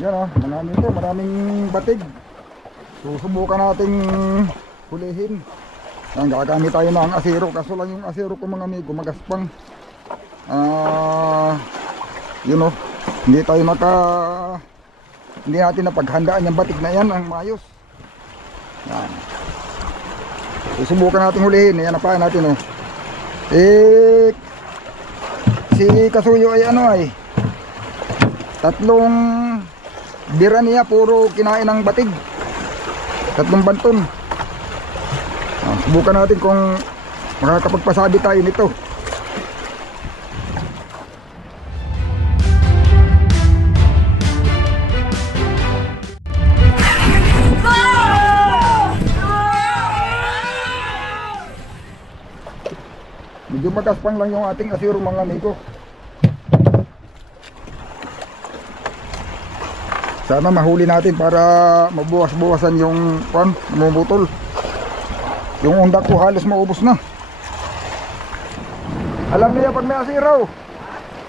Yan oh, marami ito, maraming batig. Susubukan nating hulihin. Yan, gagamit tayo ng asiro. Kaso lang yung asiro ko mga amigo, magaspang. Ah, yun oh, hindi tayo naka, hindi natin napaghandaan yung batig na yan, ang mayos. Yan. Susubukan nating hulihin. Yan, napahan natin oh. Eh, si Kasuyo ay ano ay, tatlong bira niya puro kinain ng batig. Tatlong banton. Ah, subukan natin kung makakapagpasabi tayo nito. Medyo magaspang lang yung ating asiro mga amigo. Sana mahuli natin para mabuwas-buwasan yung pan, mumutol. Yung undak ko halos maubos na. Alam niya pag may asiro.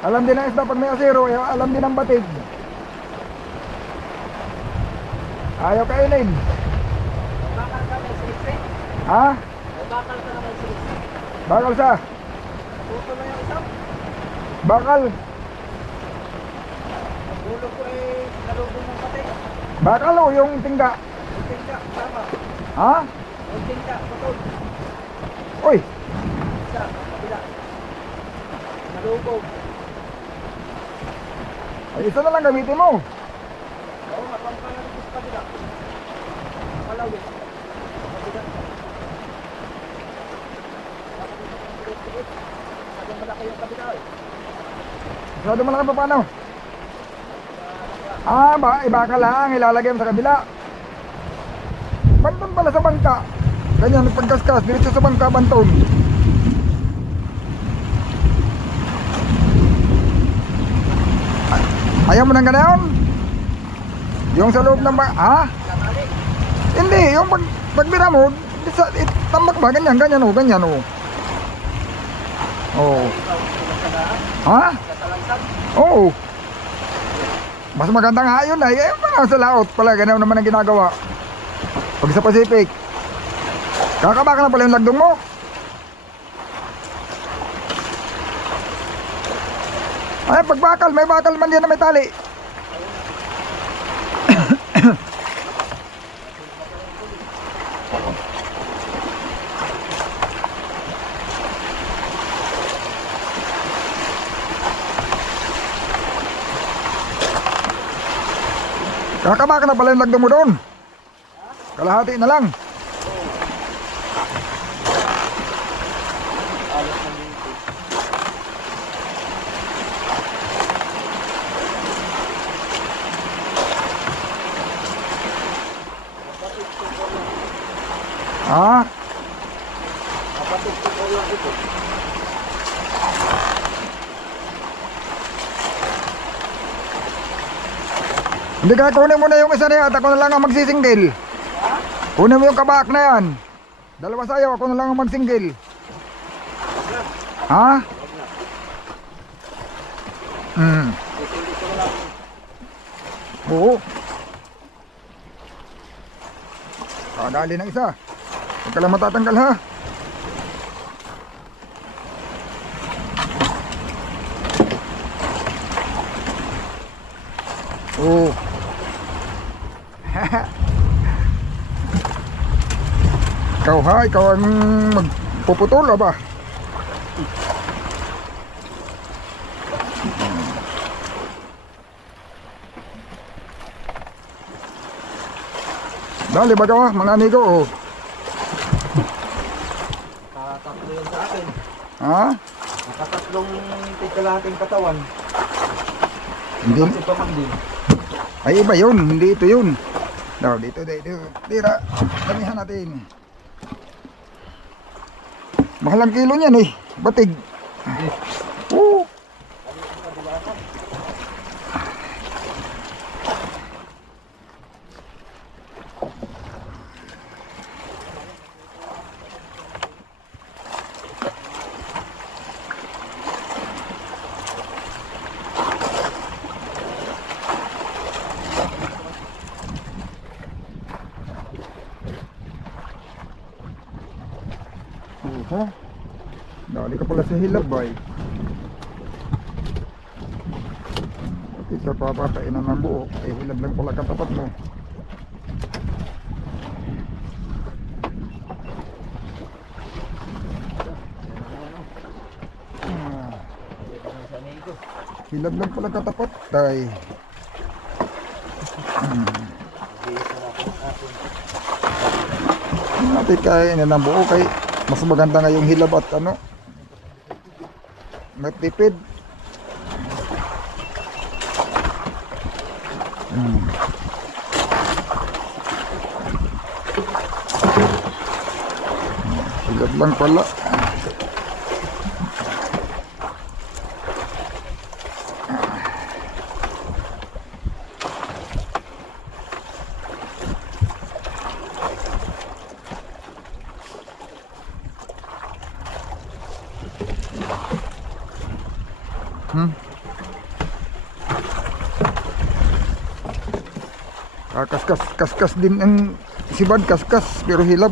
Alam din ng isda pag may asiro, eh, alam din ng batig. Ayaw kainin. Bakal ka may silisip. Ha? Bakal ka may silisip. Bakal sa? Puto na yung isang. Bakal. Ang ulo ko eh, nalubong ng patay. Bakal o yung tingga? Yung tingka, tama. Ha? Yung tingka, putol. Uy, Isa, kabila. Nalubog. ay isa na lang gamitin mo. Oo, mapangkalan ko sa kabila. Makalawin. Kabila. Masyadong malaki yung kabila eh. Masyado malaki pa paano? Ah, ba, ibaka lang, ilalagay mo sa kabila. Banton pala sa bangka. Ganyan, pagkaskas, diretso sa bangka, banton. Ay- Ayaw mo ng ganayon? Yung sa loob ng bangka, ha? Hindi, yung pag, pagbira mo, sa, it, tambak ba, ganyan, ganyan o, ganyan o. Ikaw, kumasagaan. Ha? Oo. Mas maganda nga yun ay. Eh, parang sa laot pala. Ganun naman ang ginagawa. Pag sa Pacific. Kakabaka na pala yung lagdong mo. Ay, pag bakal, may bakal man yan na may tali. Kakabaka na pala yung lagdong mo doon. Kalahati na lang. Alas ng dito. Ha? Kapatid ko po lang ito. Hindi ka kunin mo na yung isa na yan at ako na lang ang magsisinggil. Kunin mo yung kabak na yan. Dalawa sa'yo, ako na lang ang magsinggil. Ha? Hmm. Oo. Kadali ng isa. Huwag ka lang matatanggal ha. Oo. Ikaw ha, ikaw ang magpuputol ba? Dali baga mga amigo oh. Nakatatlo yun sa akin. Ha? Nakatatlong tigkalahating katawan. Hindi. Kasi. Ay iba yun, hindi ito yun. No, dito, dito. Tira, damihan natin. Mahal ang kilo niyan eh. Batig. Oo. Ha? Dali ka pala sa hilab ay. Bakit ka papakainan ng buo? Eh hilab lang pala katapat mo. Ah, hilab lang pala katapat. Tay. Na. Natin kainin ng buo kay mas maganda nga yung hilab at ano. Matipid. Hmm. Hilab lang pala. Hmm. Ah, kaskas, kaskas din ang sibad, kaskas, pero hilab.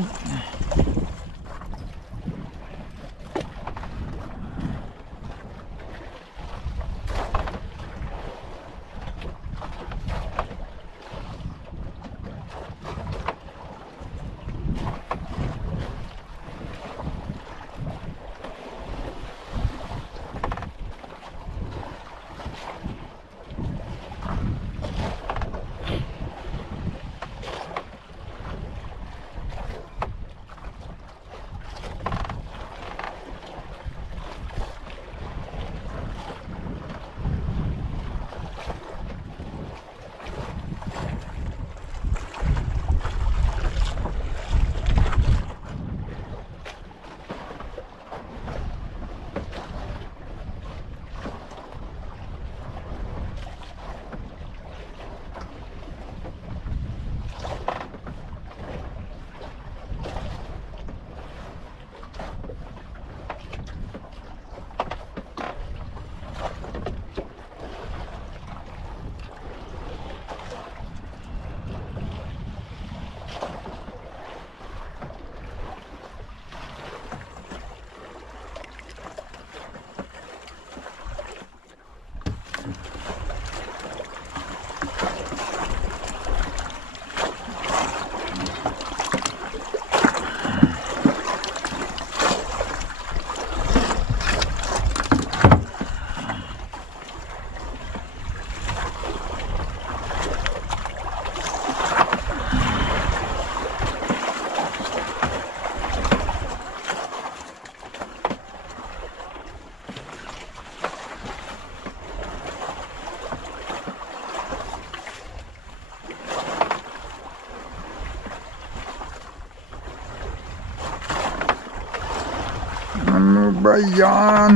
Ano ba yan?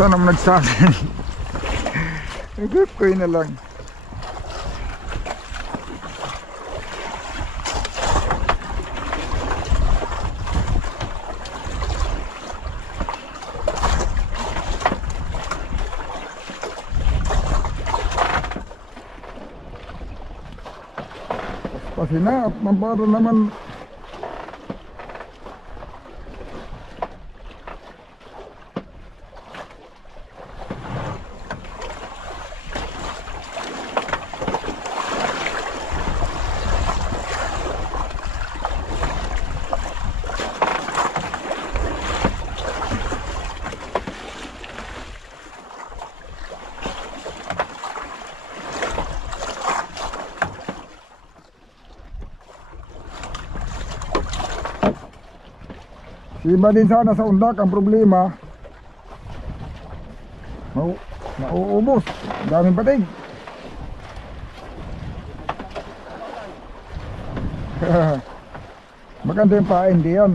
Saan naman nagsabi? Nagkakoy na lang. Kasi na, mabaro naman iba din sana sa undak ang problema. Mau nauubos. Daming patig. Maganda yung pain, di yan.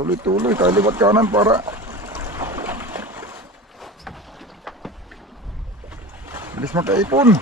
Tuloy-tuloy, kaliwat kanan para bilis makaipon.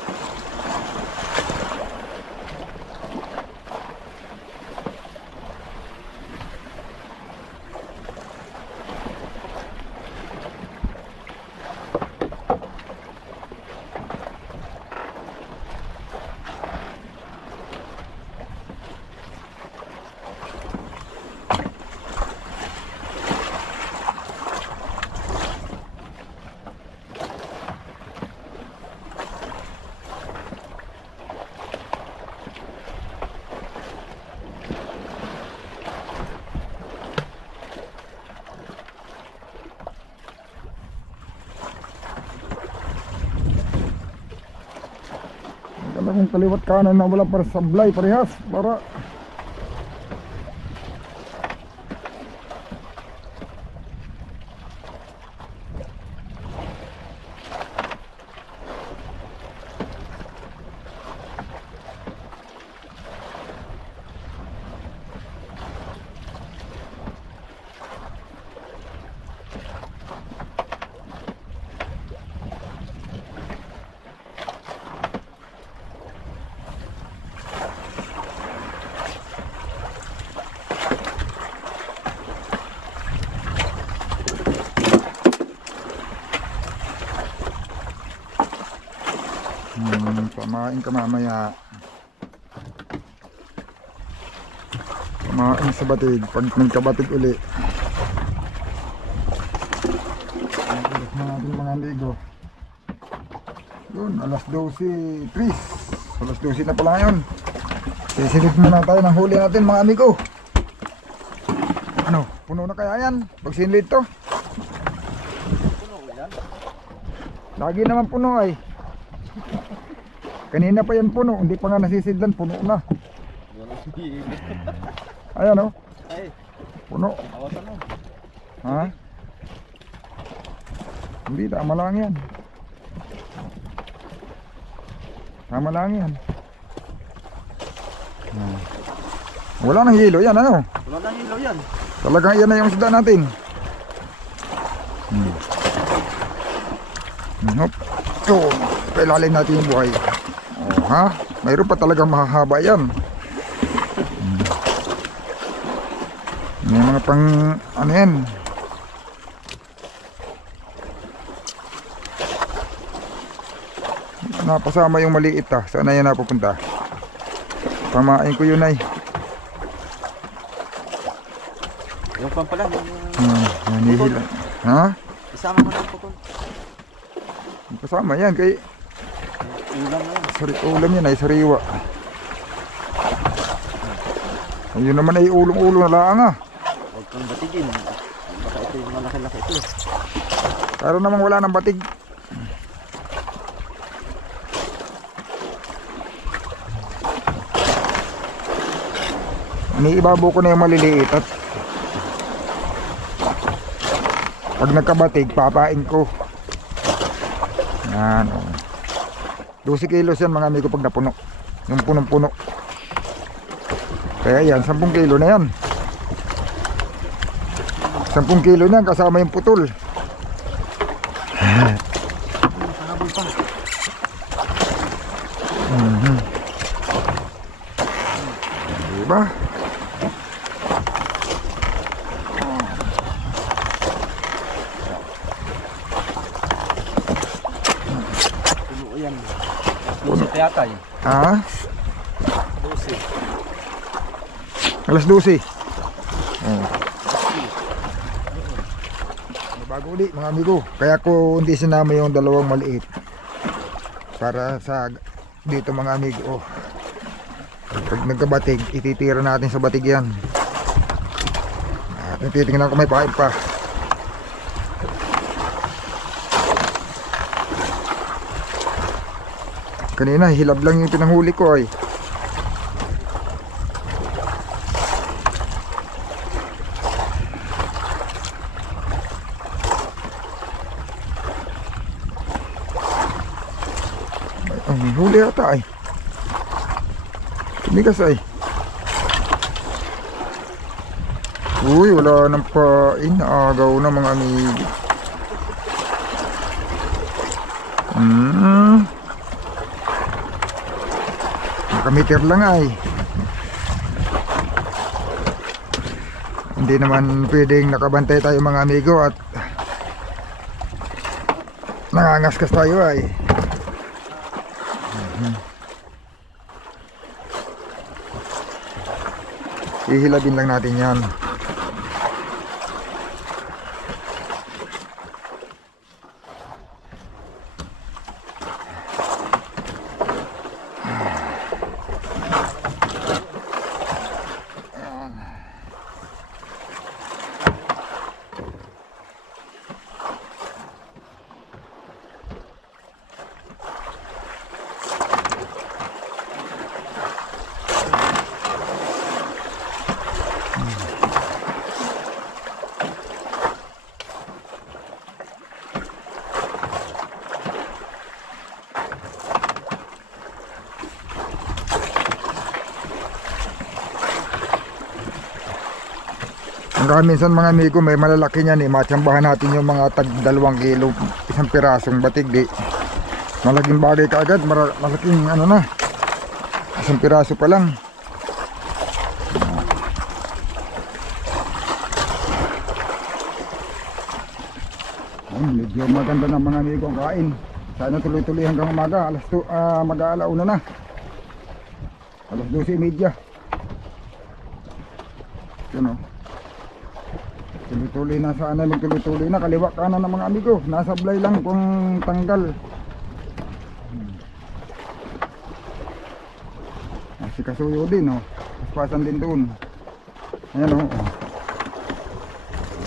Maganda kung kaliwat kanan na wala para sablay parehas para Hmm, pamain ka mamaya. Pamain sa batig pag nagkabatig uli. Alas na natin mga ligo. Yun, alas 12, Tris. Alas 12 na pala ngayon. Sisilip muna tayo ng huli natin mga amigo. Ano, puno na kaya yan? Pag sinilid to? Lagi naman puno ay. Kanina pa yan puno, hindi pa nga nasisidlan, puno na. Ayan oh, Ay, puno. awasan mo. Ha? Hindi, tama lang yan. Tama lang yan. Wala nang hilo yan, ano? Wala nang ilaw yan. Talagang yan na yung isda natin. Hmm. Hmm, Hop. So, kailalim natin yung buhay. Ha? Mayroon pa talagang mahahaba yan. Hmm. May mga pang, ano yan? Napasama yung maliit ah. Saan na yan napupunta? Pamain ko yun ay. Yung pan pala, Hmm, nanihila. Ha? isama mo lang po Kasama yan kay ulam na. Sari ulam yan ay sariwa. Ayun naman ay ulong-ulo na lang ah. Huwag kang batigin. Baka ito yung malaki-laki ito. Pero namang wala ng batig. Iniibabo ko na yung maliliit at pag nagkabatig, papain ko. Yan. Oh. 12 kilos yan mga amigo pag napuno. Yung punong-puno. Kaya yan, 10 kilo na yan. 10 kilo na yan kasama yung putol. Pahabol pa. Diba? Puno yan. Puno kaya tayo. Ha? 12. Alas 12. Oh. Bago uli mga amigo. Kaya ko hindi sinama yung dalawang maliit. Para sa dito mga amigo. Oh. Pag nagkabatig, ititira natin sa batig yan. At titingnan ko may pain pa. Kanina, hilab lang yung pinanghuli ko ay. Ay, may huli ata ay. Tumigas ay. Uy, wala nang pain. Agaw na mga amigo. Hmm. Nakamitir lang ay. Hindi naman pwedeng nakabantay tayo mga amigo at nangangaskas tayo ay. Ihilabin lang natin yan. Hanggang minsan mga amigo may malalaki niyan eh. Matsambahan natin yung mga tag dalawang kilo. Isang pirasong batig di. Malaking bagay ka agad. Mara, malaking ano na. Isang piraso pa lang. Ayun, medyo maganda ng mga amigo ang kain. Sana tuloy-tuloy hanggang umaga. Alas tu, ah, mag-aalauna na. Alas 12.30. Yun o. Tuloy-tuloy na sana magtuloy-tuloy na. Kaliwa kanan ng mga amigo. Nasa blay lang kung tanggal. Hmm. Ah, si Kasuyo din oh. Paspasan din doon. Ayan oh. oh.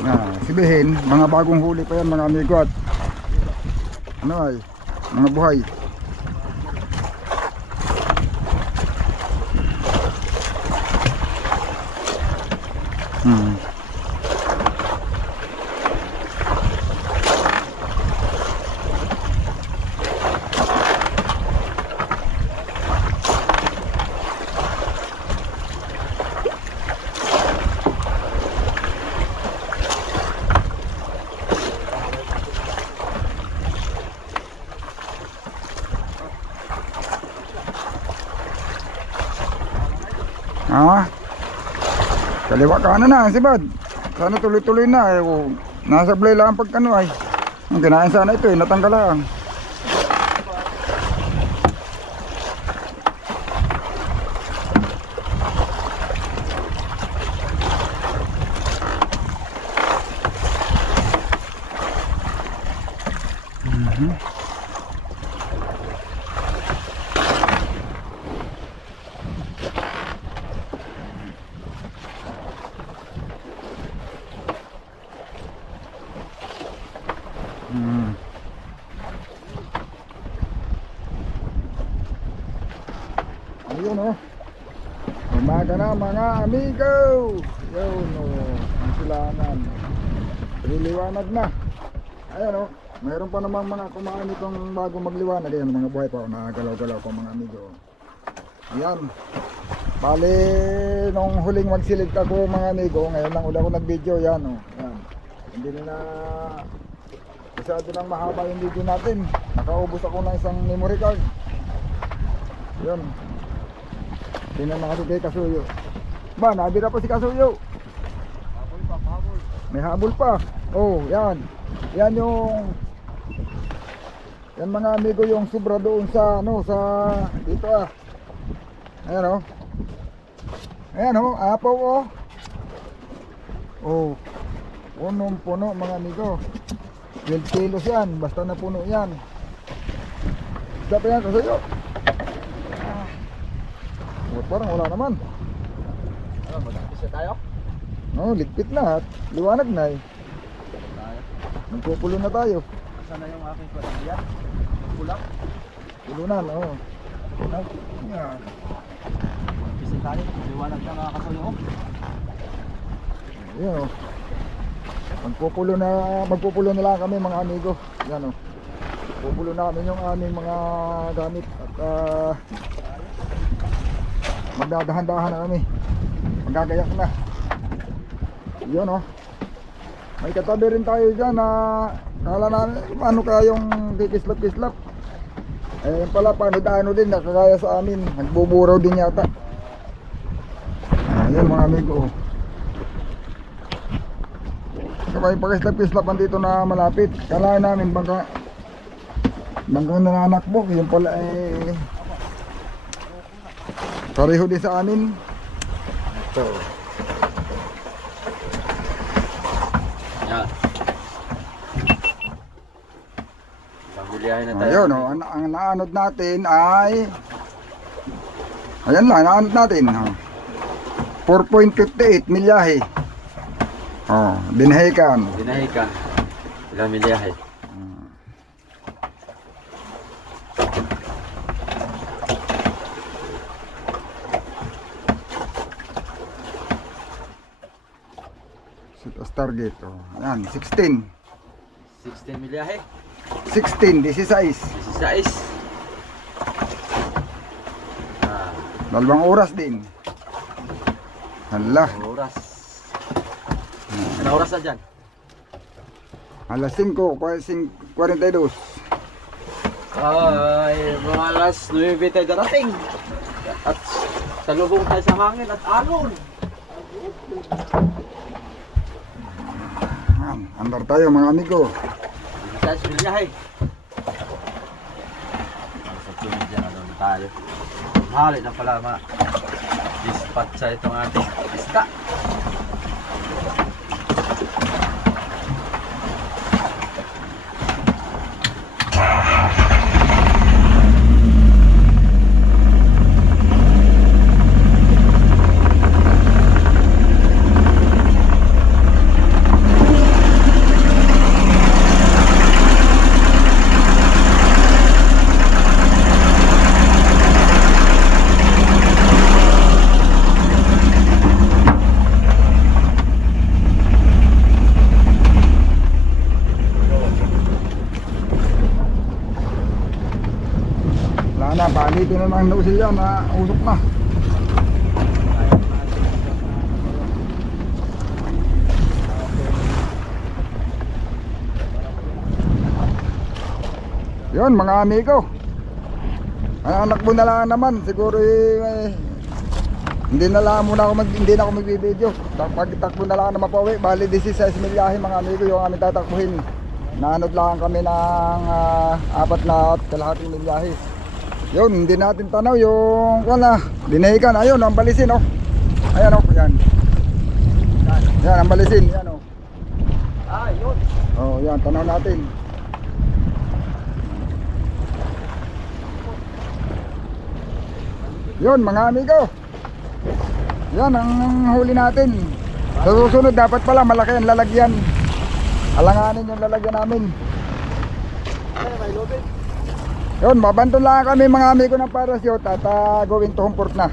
Ah, sabihin, mga bagong huli pa yan mga amigo at ano ay, mga buhay. Kaliwa kanan na, si Bad. Sana tuloy-tuloy na. Eh, oh, nasa blay lang pag ano ay. Ang kinain sana ito eh, natanggal lang. Mhm. Hmm. Ayun oh. Umaga na mga amigo. Yun oh. Ang silangan. Liliwanag na. Ayan oh. Mayroon pa namang mga kumain itong bago magliwanag. Ayan mga buhay pa. Nakagalaw-galaw ko mga amigo. Ayan. Bali, nung huling magsilid ako mga amigo, ngayon lang ulit ako nag-video. Yan oh. Ayan. Hindi na Masyado nang mahaba yung video natin. Nakaubos ako ng isang memory card. Yun. Tingnan natin kay Kasuyo. Ba, nabira pa si Kasuyo. Habol pa, habol. May habol pa. Oh, yan. Yan yung Yan mga amigo yung sobra doon sa ano sa dito ah. Ayan oh. Ayan oh, apaw oh. Oh. Punong puno mga amigo. 12 kilos yan, basta na puno yan. Isda pa yan kasayo. Parang wala naman. Ano, mag-ampis na tayo? Oh, ligpit na at liwanag na eh. Tayo. Nagpupulo na tayo. Sana yung aking pamilya? Kulak? Pulunan, oh. Yan. Ampis na tayo. Liwanag na mga kasuyo. Yan oh. Magpupulo na magpupulo na lang kami mga amigo. Yan oh. Pupulo na kami yung aming mga gamit at ah, magdadahan-dahan na kami. Magagayak na. Yun oh. May katabi rin tayo dyan na kala namin ano kaya yung kikislap-kislap. Eh yun pala paano din nakagaya sa amin. Nagbuburaw din yata. Ayan mga amigo. Sabay pakislap-kislapan dito na malapit. Kala namin bangka bangkang nananakbo. Yun pala eh pareho din sa amin. Ito. Yan. Pamilyahin na tayo. Ayun, oh, ang, ang naanod natin ay Ayan lang, naanod natin. Oh. 4.58 milyahe. Oh, binhekan. Dinahikan. Ilang milyahe? Target. Oh. Ayan, 16. 16 milyahe? 16, 16. 16. Ah, Dalawang oras din. Hala, oras. Ano oras na dyan? alas 5, 42. Ay, mga alas 9 tayo darating. At salubong tayo sa hangin at alon. Ayan, andar tayo mga amigo. 16 milyahe. Sa tuloy dyan, ano na tayo. Hali na pala ma. Dispatch sa itong ating isda. Wala na, palitin na lang daw siya na usok na. Yun mga amigo. Ang anak mo na lang naman, siguro eh, hindi na lang muna ako mag, hindi na ako magbibideo. Tak- Pagtakbo na lang na mapauwi, bali 16 milyahe mga amigo yung aming tatakbuhin. Naanod lang kami ng ah, apat na at kalahating milyahe. Yun, hindi natin tanaw yung wala, dinahikan. Ayun, ang balisin oh. Ayan oh, yan. Yan, ang balisin, yan oh. Ah, yun. Oh, yan, tanaw natin. Yun, mga amigo. Yan ang huli natin. Sa susunod, dapat pala malaki ang lalagyan. Alanganin yung lalagyan namin. Ay, may lobit. Yun, mabanton lang kami mga amigo ng parasyote at uh, going to home port na.